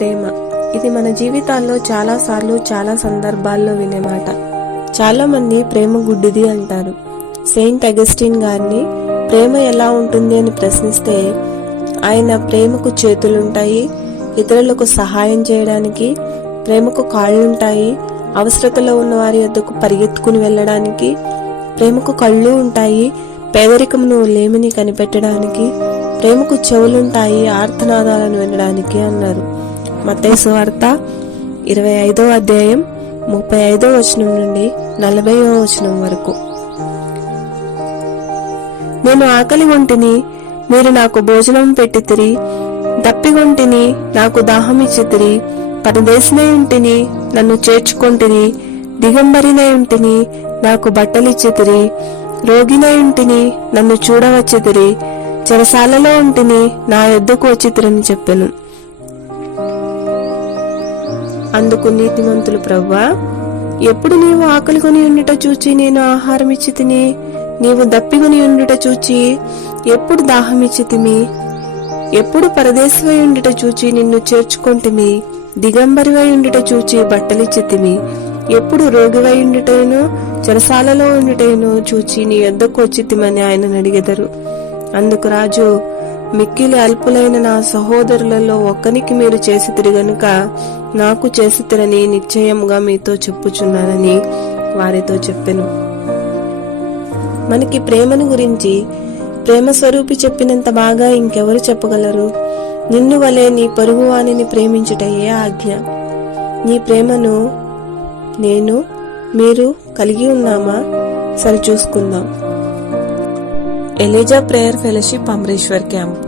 ప్రేమ. ఇది మన జీవితాల్లో చాలా సార్లు చాలా సందర్భాల్లో వినే మాట. చాలా మంది ప్రేమ గుడ్డిది అంటారు. సెయింట్ అగస్టిన్ గారిని ప్రేమ ఎలా ఉంటుంది అని ప్రశ్నిస్తే ఆయన ప్రేమకు చేతులుంటాయి, ఇతరులకు సహాయం చేయడానికి, ప్రేమకు కాళ్ళుంటాయి, అవసరతలో ఉన్న వారి వద్దకు పరిగెత్తుకుని వెళ్ళడానికి, ప్రేమకు కళ్ళు ఉంటాయి, పేదరికమును లేమిని కనిపెట్టడానికి, ప్రేమకు చెవులుంటాయి, ఆర్తనాదాలను వినడానికి అన్నారు. మత్తయి సువార్త 25వ అధ్యాయం 35వ వచనం నుండి 40వ వచనం వరకు. నేను ఆకలిగొంటిని, మీరు నాకు భోజనం పెట్టితిరి, దప్పిగొంటిని, నాకు దాహమిచ్చితిరి, పరదేశినై ఉంటిని, నన్ను చేర్చుకొంటిని, దిగంబరినై ఉంటిని, నాకు బట్టలిచ్చితిరి, రోగినై ఉంటిని, నన్ను చూడవచ్చితిరి, చెరసాలలో ఉంటిని, నా యొద్దకు వచ్చితిరని చెప్పెను. అందుకు నీతిమంతులు, ప్రభువా, ఎప్పుడు నీవు ఆకలిగొని ఉండుట చూచి నేను ఆహారం ఇచ్చి తిని, నీవు దప్పిగొని ఉండుట చూచి ఎప్పుడు దాహమిచ్చితిమి, ఎప్పుడు పరదేశివై ఉండుట చూచి నిన్ను చేర్చుకొంటిమి, దిగంబరివై ఉండుట చూచి బట్టలిచ్చితిమి, ఎప్పుడు రోగివై ఉండుటను చెరసాలలో ఉండుటను చూచి నీ యొద్దకు వచ్చితిమని ఆయన అడిగెదరు. అందుకు రాజు, మిక్కిలి అల్పులైన నా సహోదరులలో ఒక్కనికి మీరు చేసితిరి గనుక నాకు చేసితిరని నిశ్చయముగా మీతో చెప్పుచున్నానని వారితో చెప్పెను. మనకి ప్రేమను గురించి ప్రేమ స్వరూపి చెప్పినంత బాగా ఇంకెవరు చెప్పగలరు? నిన్ను వలె నీ పొరుగువానిని ప్రేమించుటయే ఆజ్ఞ. నీ ప్రేమను మీరు కలిగి ఉన్నామా? సరిచూసుకుందాం. Eliza prayer fellowship, Amareshwar camp.